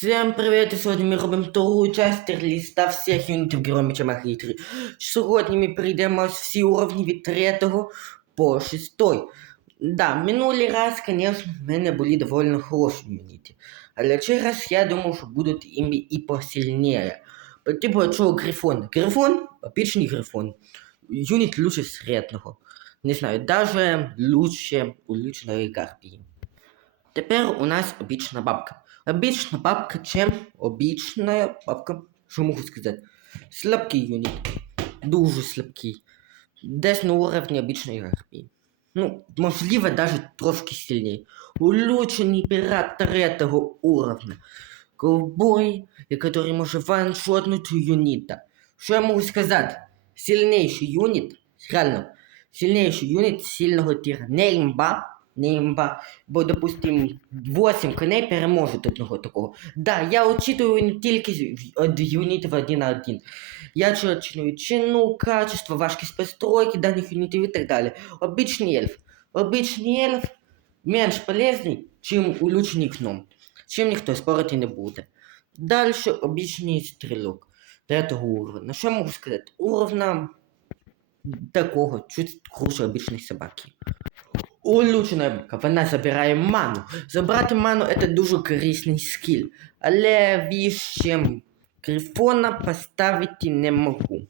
Всем привіт! І Сьогодні ми робимо другу часть ліста всіх юнітів Магії 3. Сьогодні ми прийдемо всі уровні від 3 по 6. Да, минулий раз, конечно, в мене були доволі хороші юніти. Але через я думав, що будуть іми і посильніше. Типу чого Грифон. Грифон, обичний Грифон. Юніт лучше середнього. Не знаю, даже лучше улучшеної Гарпії. Тепер у нас обична бабка. Обычно бабка, чем обычная бабка. Що можу сказати? Слабкий юніт. Дуже слабкий. Десь на уровні обычної гарпії. Ну, можливо, даже трошки сильнее. Улучшений пират третього уровня. Ковбой, який може ваншотнути юніта. Що я можу сказати? Сильнейший юніт, реально, сильнейший юніт сильного тира. Не імба, не імба. Бо, допустим, 8 коней переможуть одного такого. Да, я учитываю не тільки юнітів один на один. Я оцінюю чину, качество, важкість постройки даних юнітів і так далі. Обичний ельф. Обичний ельф менш полезний, чим улучшений гном. Чим ніхто спорити не буде. Дальше обичний стрілок. Третього уровня. Що я можу сказати? Уровня такого, чуть хуже обичної собаки. Улучшена бабка, вона забирає ману. Забрати ману це дуже корисний скіл. Але віще грифона поставити не можу.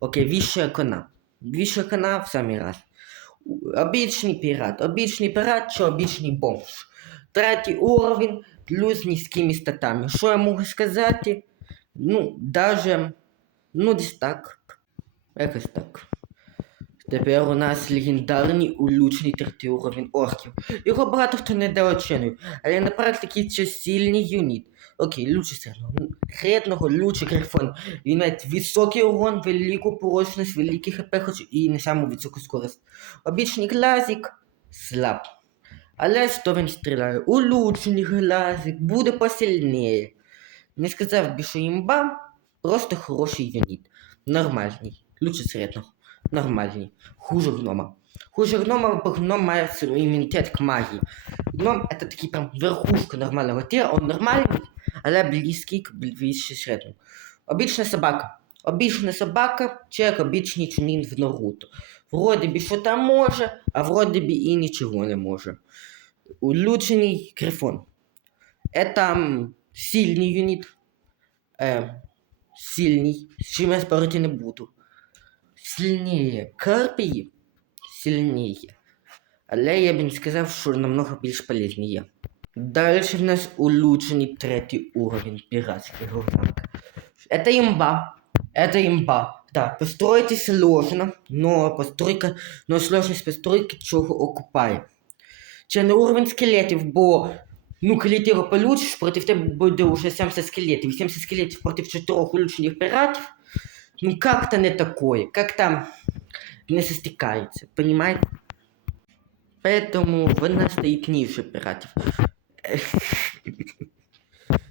Окей, віще кона. Віще кона в самий раз. Обичний пірат. Обичний пірат чи обичний бомж. Третій уровень плюс низькими статами. Що я можу сказати? Ну, даже, ну десь так. Якось так. Тепер у нас легендарний улучшений третій уровень орків. Його багато хто недооцінює, але на практиці це сильний юніт. Окей, лучше середнього. Середнього, лучше грифон. Він має високий урон, велику прочність, великий хп, хоч і не саму високу скорость. Обічний глазик слаб. Але що він стріляє? Улучшений глазик, буде посильніше. Не сказав що імба, просто хороший юніт. Нормальний. Лучше середнього. Нормальний. Хуже гнома. Хуже гнома, бо гном має імунітет к магії. Гном это такий прям верхушка нормального тира, он нормальний, але близький к вище середньому. Обична собака. Обична собака, человек обичний чунін в Наруто. Вроде би що там може, а вроде би і нічого не може. Улучшений грифон. Это м, сильний юніт. Е, сильний. З чим я спорити не буду. Сильніє Карпії. Сильніє. Але я б не сказав, що намного більш полезніє. Далі в нас улучшений третій уровень пиратського замка. Это имба. Это имба. Да, построить сложно, но постройка, но сложність постройки чого окупає. Це не уровень скелетів, бо ну, коли ти його получиш, проти тебе буде уже 70 скелетів. 70 скелетів проти чотирьох улучшених пиратів. Ну, как-то не такое, как-то не состыкается, понимаете? Поэтому вона стоит ниже пиратів.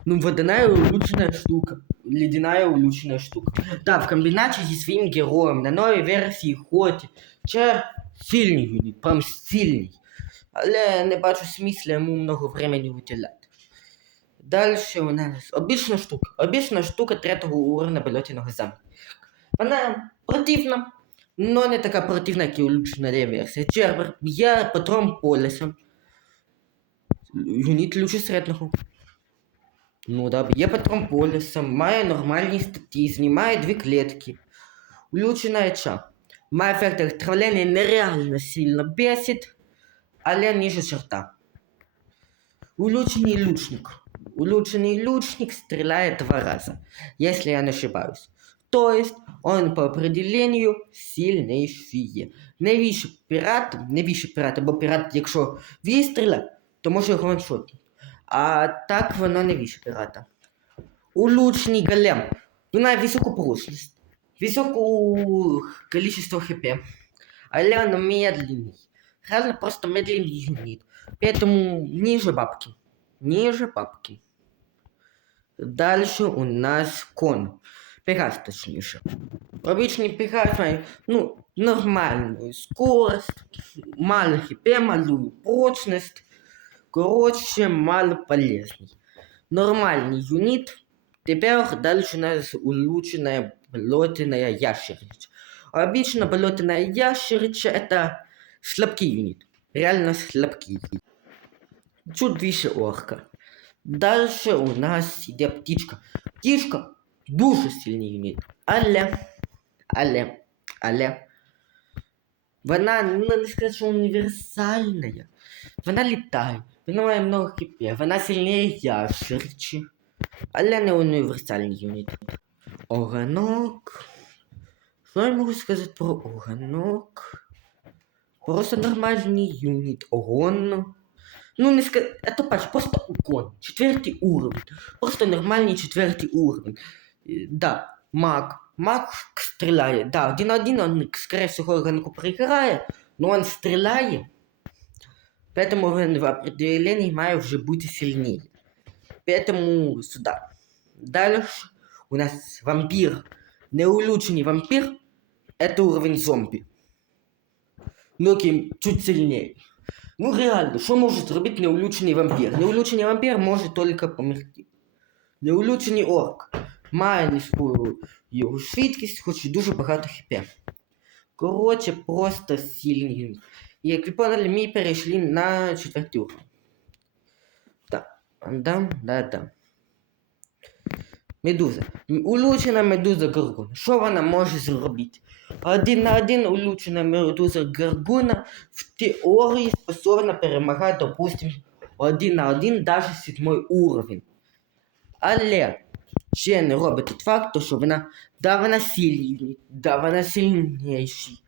Ну, водяная улучшенная штука. Ледяная улучшенная штука. Да, в комбинации зі своїм героєм на новій версії хоті. Це сильний юніт, прям сильний. Але не бачу смисла йому много времени виділяти. Дальше у нас обічна штука. Обічна штука третього уровня польотіного замку. Вона противна, но не така противна, як і улучшена версія. Червер є патрон полісом. Юніт лучше середнього. Ну да, є патрон полісом, має нормальні статті, знімає дві клітки. Улучшена яча. Має ефект отравлення нереально сильно бесить, але ниже черта. Улучшенный лучник. Улучшенный лучник стреляет два раза, если я не ошибаюсь. То есть он по определению сильнейший. Не віше пірат, не віше пірат, бо пірат, якщо вистріля, то може ваншотнути. А так воно не віше пірата. Улучшений голем. Він має високу прочність, високу количество хп. Але он медленний. Реально просто медленный юнит. Поэтому ниже бабки. Ниже бабки. Дальше у нас кон Пегас точніше. Обычный пегас має, ну, нормальную скорость, мало хп, малую прочность. Короче, мало полезный. нормальный юнит. Теперь дальше у нас улучшенная болотная ящерица. Обычно болотная ящерица это слабкий юнит. Реально слабкий. Чуть выше орка. Дальше у нас іде птичка. Птичка дуже сильний юніт. Але, але, але. Вона ну, не сказати, що універсальна. Вона літає. Вона має много хп. Вона сильніше ящерчі. Але не універсальний юніт. Оганок. Що я можу сказати про оганок? Просто нормальний юніт. Огонно. Ну, не сказать, это патч, просто угон. Четвертый уровень. Просто нормальный четвертый уровень. Э, Да, маг. Маг стреляет. Да, один на один он, скорее всего, ранку проиграет, но он стреляет. Поэтому он в определении має вже бути сильнее. Поэтому сюда. Дальше у нас вампир. Неулучшенный вампир. Это уровень зомби. Ну, ким чуть сильнее. Ну реально, що може зробити неулучшений вампір? Неулучшений вампір може тільки померти. Неулучшений орк Має низьку його швидкість, хоч і дуже багато хп. Коротше, просто сильний. І як ви перейшли на четвертий. Так, да, да, да. Медуза. Улучшена медуза Гаргона. Що вона може зробити? Один на один улучшена медуза Гаргона в теорії способна перемагати, допустим, один на один даже седьмой уровень. Але ще не робить тот факт, що вона, да, вона сильна, да, вона сильніший.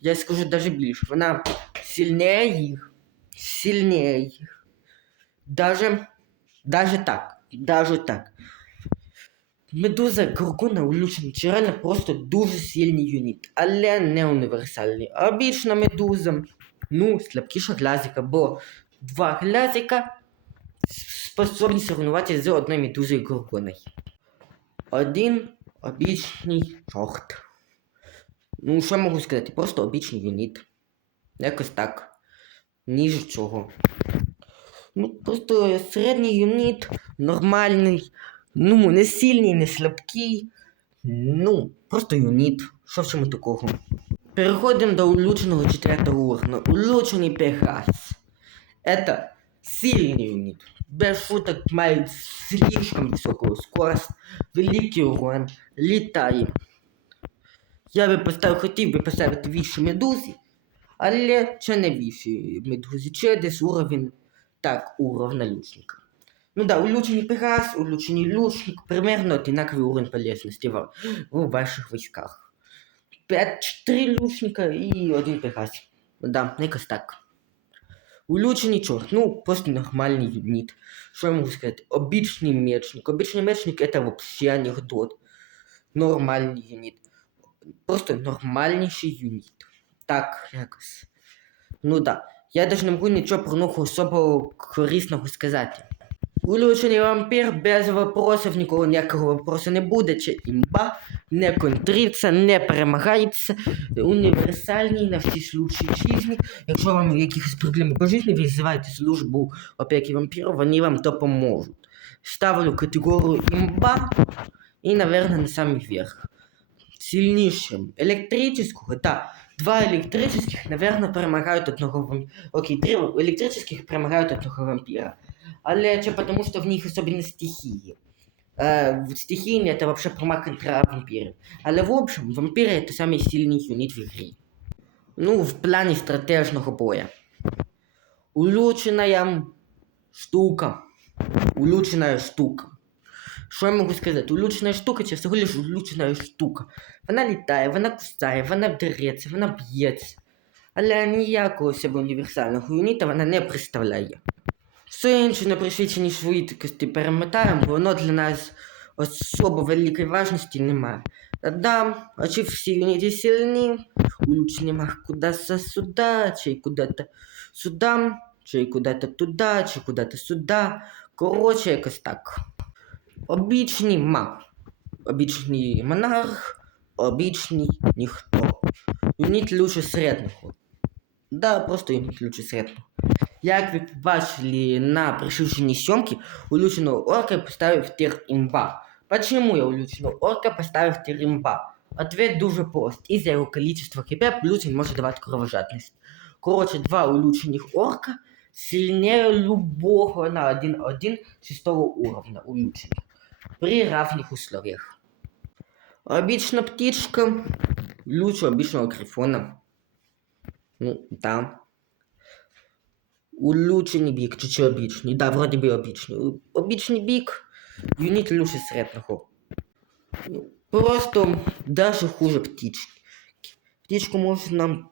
Я скажу даже більше, вона сильніше їх. Даже, даже так, даже так. Медуза Горгона чи реально просто дуже сильний юніт, але не універсальний. Обічна медуза, ну, слабкіша глазика, бо два глазика способні соревнуватися з одною медузою Горгоною. Один обічний чорт. Ну, що я можу сказати? Просто обічний юніт. Якось так. Ніж чого. Ну, просто середній юніт, нормальний. Ну, не сильний, не слабкий. Ну, просто юніт. Що в чому такого? Переходимо до улучшеного четвертого уровня. Улучшений Пегас. Это сильный юнит Без шуток має слишком високу скорость, великий урон, літає. Я би поставив, хотів би поставити віщі медузи, але це не віщі медузи, це десь уровень, так, уровня лучника. Ну да, улучшенный Пегас, улучшенный лучник, примерно одинаковый уровень полезности в, в ваших войсках. 5-3 лучника и один Пегас. Да, якось так. Улучшений чорт, ну, просто нормальный юнит. Что я могу сказать? Обычный мечник. Обычный мечник это вообще анекдот. Нормальный юнит. Просто нормальніший юніт. Так, якось. Ну да. Я даже не можу нічого про них особо корисного сказати. Улучшений вампір без вопросів, нікого ніякого вопросу не буде, чи імба не контриться, не перемагається, універсальний на всі случаї житті. Якщо вам якісь проблеми по житті, визивайте службу опеки вампірів, вони вам допоможуть. Ставлю категорію імба і, наверное, на самий верх. Сильнішим електричного, да, два електричних, наверное, перемагають одного вампіра. Окей, три електричних перемагають одного вампіра Але це потому, що в них особенно стихії. Э, в стихийные это вообще промах конtra вампиры. Але в общем, вампиры это самый сильный юнит в игре. Ну, в плане стратежного боя. Улучшенная штука. Улучшенная штука. Що я можу сказати? Улучшена штука це всього лиш улучшена штука. Вона літає, вона кусає, вона дереться, вона б'ється. Але ніякого себе універсального юніта вона не представляє. Все інше на пришвидшеній швидкості перемотаємо, воно для нас особо великої важності немає. Да, а чи всі юніти сильні, улучшені мах куда-то сюда, чи куда-то сюда, чи куда-то туди, чи куда-то сюди. Коротше, якось так. Обічний маг, обічний монарх, обічний ніхто. Юніт лучше середнього. Да, просто юніт лучше середнього. Як ви побачили на пришившені сьомки, улучшеного орка поставив тир имба. Почему я улучшеного орка поставив тир имба? Ответ дуже прост. Із-за його количества хп плюс він може давати кровожадність. Коротше, два улучшених орка сильнее любого на 1-1 шестого уровня улучшених. При равных условиях. Обычно птичка лучше обычного грифона. Ну, да. Улучшений бік, чи чи обічний? Да, вроде би обічний. Обічний бік, юніт лучше середнього. Ну, Просто даже хуже птички. Птичку може нам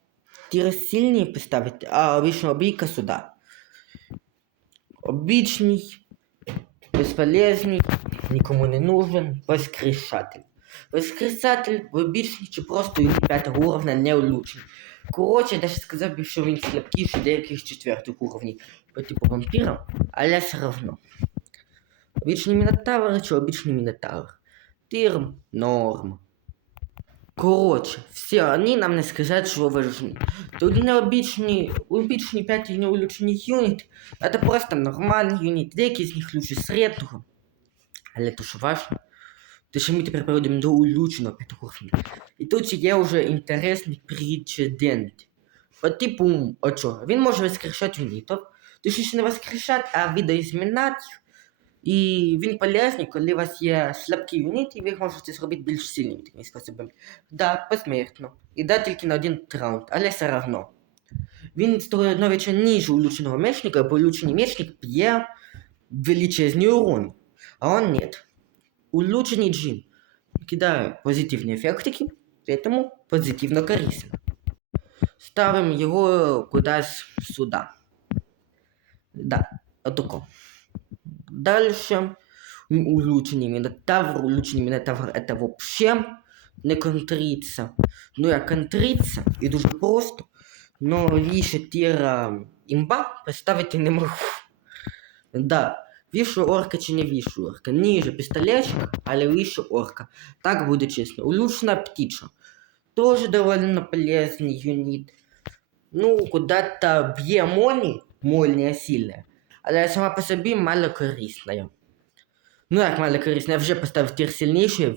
тіра сильніше поставити, а обічного бійка сюди. Обічний, безполезний, нікому не нужен, воскрешатель. Воскресатель в обічний чи просто юніт п'ятого уровня не улучшений. Коротше, я даже сказав би, що він слабкіший деяких четвертих уровнів по типу вампіра, але все равно. Обічний мінотавр чи обічний мінотавр? Тир норм. Коротше, всі вони нам не скажуть, що важні. Тут не обічні, обічні 5 не улучшені юніт, це просто нормальний юніт, деякі з них лучше середнього. Але то що важно, то що ми тепер перейдемо до улучшеного п'ятого. І тут є вже інтересний прецедент. По типу, о чого? Він може воскрешати юнітів, точніше не воскрешати, а видоізмінати. І він полезний, коли у вас є слабкі юніти, і ви можете зробити більш сильними такими способами. Да, посмертно. І да, тільки на один раунд, але все равно. Він становиться ніж улучшеного мечника, бо улучшений мечник б'є величезний урон. А он нет. Улучшений джин кидає позитивні ефектики, поэтому позитивно корисно. Ставимо його кудись сюди. Да, отако. Дальше улучшений Минотавр. Улучшений Минотавр это вообще не контриться. Ну, я контриться і дуже просто. Но віше тіра імба поставити не можу. Да, вішу орка чи не вішу орка. Ниже пістолетчик, але вище орка. Так буде чесно. Улучшена птичка. Тоже довольно полезный юнит. Ну, куда-то б'є молні, молния сильная. Але сама по собі мало корисна. Ну як мало корисна, я вже поставив тир сильніше,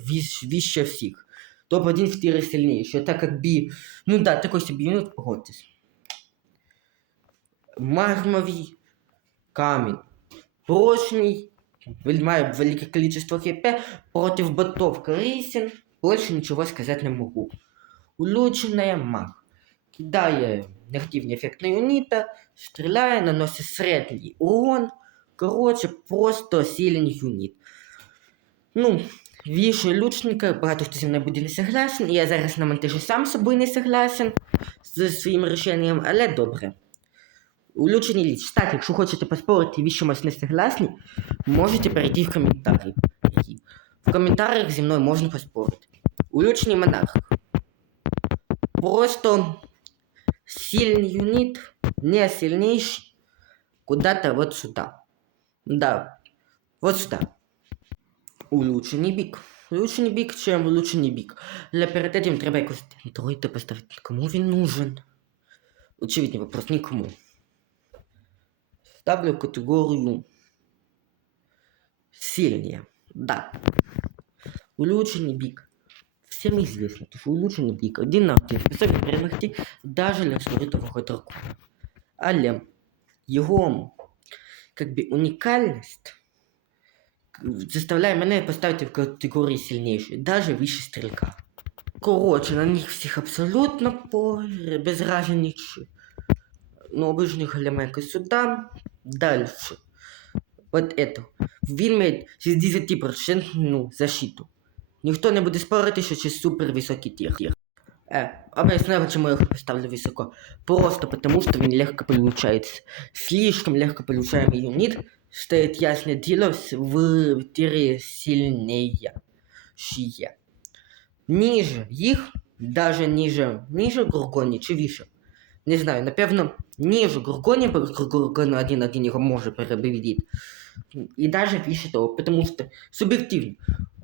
віще всіх. Топ-1 в тири сильніше, так як бі... Ну да, такой собі юнит, погодьтесь. Мармовий камень. Прочный, має велике количество хп, против ботов корисен, больше ничего сказать не могу. Улучшенная маг. Кидає негативний ефект на юніта, стріляє, наносить середній урон. Коротше, просто сильний юніт. Ну, віше лучника, багато хто зі мною буде не согласен. Я зараз на монтажі сам собою не согласен з своїм рішенням, але добре. Улучшений ліч. Так, якщо хочете поспорити, ви чомусь не согласні, можете перейти в коментарі. В коментарях зі мною можна поспорити. Улучшений монарх. Просто сильный юнит, не сильнейший, куда-то вот сюда. Да, вот сюда. Улучшений бік. Улучшений бік, чим улучшений бік. Для перед этим треба якось андроїда поставити. Кому він нужен? Очевидний вопрос, нікому. Ставлю категорію сильнее. Да. Улучшений бік. Всем известно, что улучшений бік один на один способен перемогти даже леонсторитового дракона. Але його как би унікальність заставляє мене поставити в категорії сильнішої, даже вище стрілка. Коротше, на них всіх абсолютно по без разницы. Ну, обычных элементов сюда. Дальше. Вот это. Він має 60% ну, защиту. Ніхто не буде спорити, що це супер високий тір. Э, объясняю, почему я его поставлю высоко. Просто потому, что он легко получается. Слишком легко получаемый юнит стоит ясное дело в в тире сильнее. Шие. Ниже их, даже ниже, ниже Гургоні чи вище. Не знаю, напевно, ниже Гургоні, Гургон один-один його може перебивити. І даже вище того, потому что субъективно.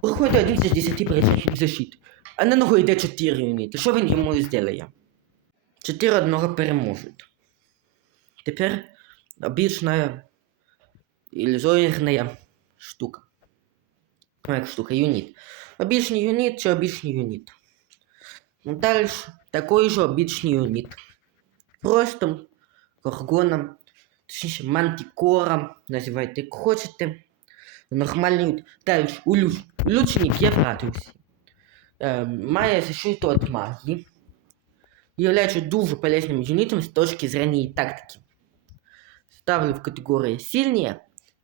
Проходить один з 10% защит. А на ногу йде 4 юніти. Що він йому зробить? 4 одного переможуть. Тепер обычная иллюзорная штука. Як штука, юніт. Обічний юніт чи обічний юніт. Ну, Дальше такой же обічний юніт Просто горгоном, точніше мантикором, називайте як хочете. Нормальний юніт. Дальше улюч. Улючник є в радіусі. Е, має защиту від магії. Являється дуже полезним юнитом з точки зрения тактики. Ставлю в категории сильнее,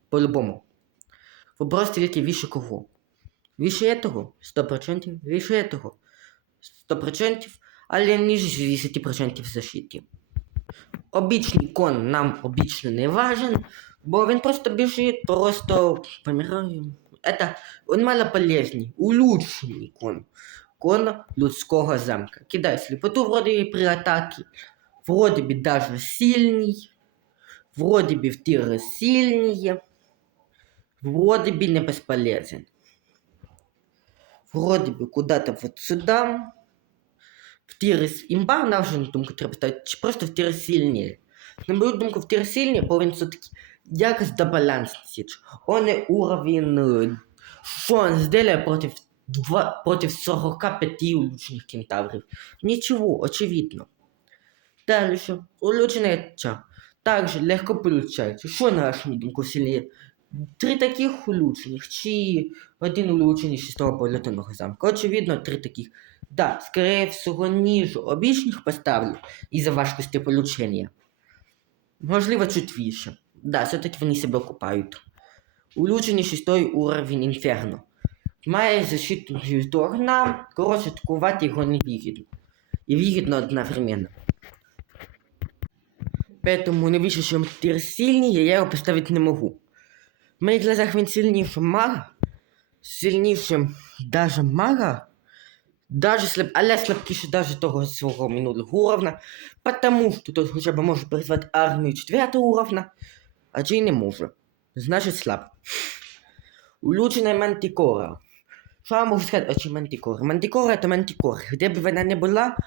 по-любому. Ви просто видите выше кого. Выше этого 100%, выше этого 100%, але ніж 10% защиті. Обічний кон нам обічно не важен, бо він просто біжить, просто помирає. Это он мало полезний, улучшений кон. Кон людського замка. Кидає слепоту вроде би при атаке, вроде бы даже сильный, вроде бы в тиры сильнее, вроде бы не бесполезен. Вроде бы куда-то вот сюда. В тири с имба, на вашу думку, треба ставити, чи просто в тири сильніше. На мою думку, в тири сильніше, бо він все-таки якось до балансу січ. Он не уровень, що він проти, проти 45 улучшених кентаврів. Нічого, очевидно. Дальше, улучшений ча. Также легко получается. Що на вашу думку сильніше? Три таких улучшених, чи один улучшений шестого полетного замка? Очевидно, три таких. Да, скорее всего, ниже обычных поставлю из-за важкости получения. Можливо, чуть выше. Да, все-таки вони себе окупають. Улучшений шестой уровень Інферно. Має защиту від огня, коротше, атакувати його не вигідно. І вигідно одновременно. Поэтому не вище, що тир сильний, я його поставити не можу. В моїх глазах він сильніше мага. Сильніше даже мага. Даже слаб... але слабкіше даже того свого минулого уровня, потому что тот хоча б може призвати армію 4 уровня, а чи не може. Значить слаб. Улучшена мантикора. Що я можу сказати, очі мантикора? Мантикора це мантикора. Де б вона не була,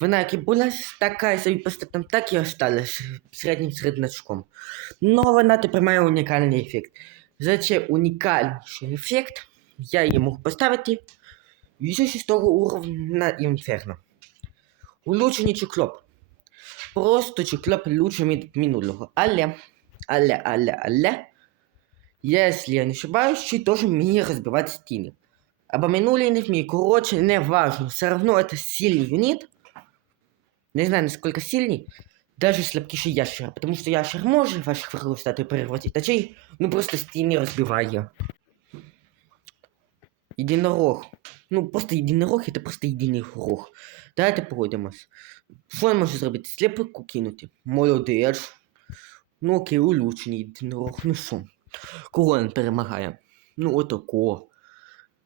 вона як і була така собі по так і осталась середнім середнячком. Но вона тепер має унікальний ефект. За цей унікальніший ефект я її можу поставити Віже шестого уровня на Інферно. Улучшений циклоп. Просто циклоп лучше від минулого. Але, але, але, але, если я не ошибаюсь, чи тоже вміє розбивати стіни. Або минулий не вміє, короче, не важно. Все равно это сильный юнит. Не знаю, насколько сильный. Даже слабкіше ящера, потому что ящер може ваших врагов стати перехватити, а чей, ну просто стіни розбиває. Єдинорог. Ну, просто єдинорог це просто єдиний. Давайте погодимось. Що він може зробити? Сліпику кинути. Молодець. Ну окей, улучшений єдинорог. Ну що? Кого він перемагає? Ну отако.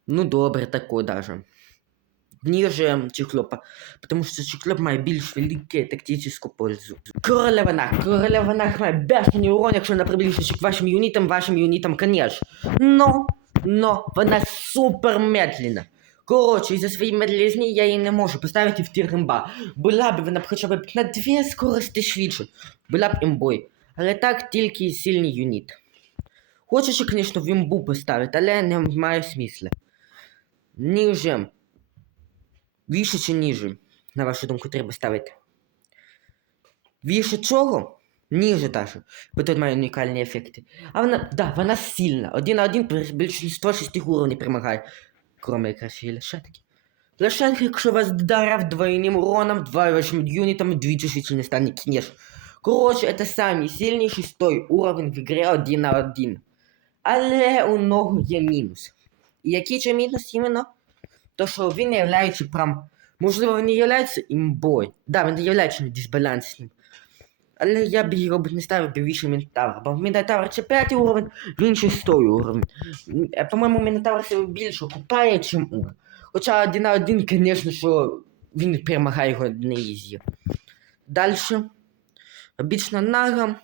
Ну добре, тако даже. Ниже Циклопа, потому что Циклоп має більш велике тактическу пользу. Королева Нах. Королева Нах має бешений урон, якщо вона приближиться к вашим юнитам, вашим юнитам, конечно. Но, но, вона супер медленна. Коротше, із-за своєї медлізні я її не можу поставити в тір імба. Була б вона б хоча б на дві скорості швидше. Була б імбой. Але так тільки сильний юніт. Хочеш, звісно, в імбу поставити, але не має смисла. Ніже. Віше чи ніже, на вашу думку, треба ставити? Віше чого? Ніже даже, бо тут має унікальні ефекти. А вона, да, вона сильна. Один на один при більшинство шестих уровнів перемагає. Кроме кращої лошадки. Лошадка, якщо вас вдарив двойним уроном, два вашим юнитом, двічі швидше не стане книж. Коротше, это самый сильний шестой уровень в ігрі один на один. Але у нього є мінус. І який же мінус іменно? То, що він являється прям... Можливо, він не являється імбой. Да, він являється дисбалансним. Але я б його не ставив вище Мінотавра, бо в Мінотавра це 5 уровень, він 6 уровень. Е, По-моєму, Мінотавр себе більше окупає, чим он. Хоча один на один, звісно, що він перемагає його не ізі. Дальше. Обічна нага.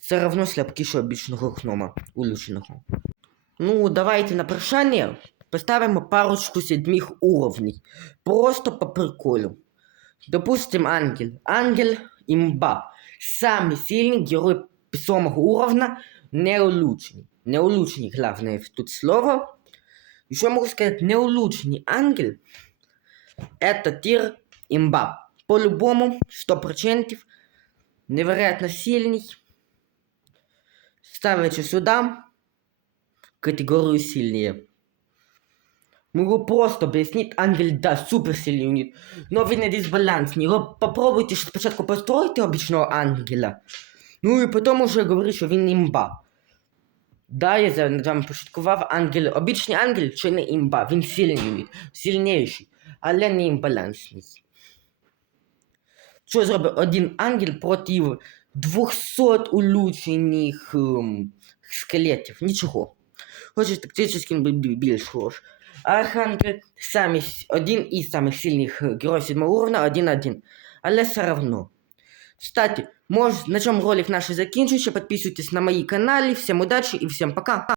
Все равно слабкіше обічного гнома, улучшеного. Ну, давайте на прощання поставимо парочку седьмих уровней. Просто по приколу. Допустим, ангел. Ангел имба. Самый сильный герой самого уровня неулучшенный. Неулучшенный, главное тут слово. Еще могу сказать, неулучшенный ангел это тир имба. По-любому, 100%. Невероятно сильный. Ставите сюда категорию сильнее. Могу просто объяснить, ангел, да, супер сильный юніт, но він не дисбалансний. Ви попробуйте спочатку построїти обичного ангела, ну і потім уже говорити, що він імба. Да, я вами пошуткував, ангел, обичний ангел чи не імба, він сильний юніт, сильніший, але не імбалансний. Що зробить один ангел проти 200 улучшених ем, скелетів? Нічого. Хочеш тактичним більш хорош. Архангел самі, один із самих сильних е, героїв седьмого уровня, один-один. Але все равно. Кстати, мож, на цьому ролик наш закінчується. Підписуйтесь на мої канали. Всім удачі і всім пока.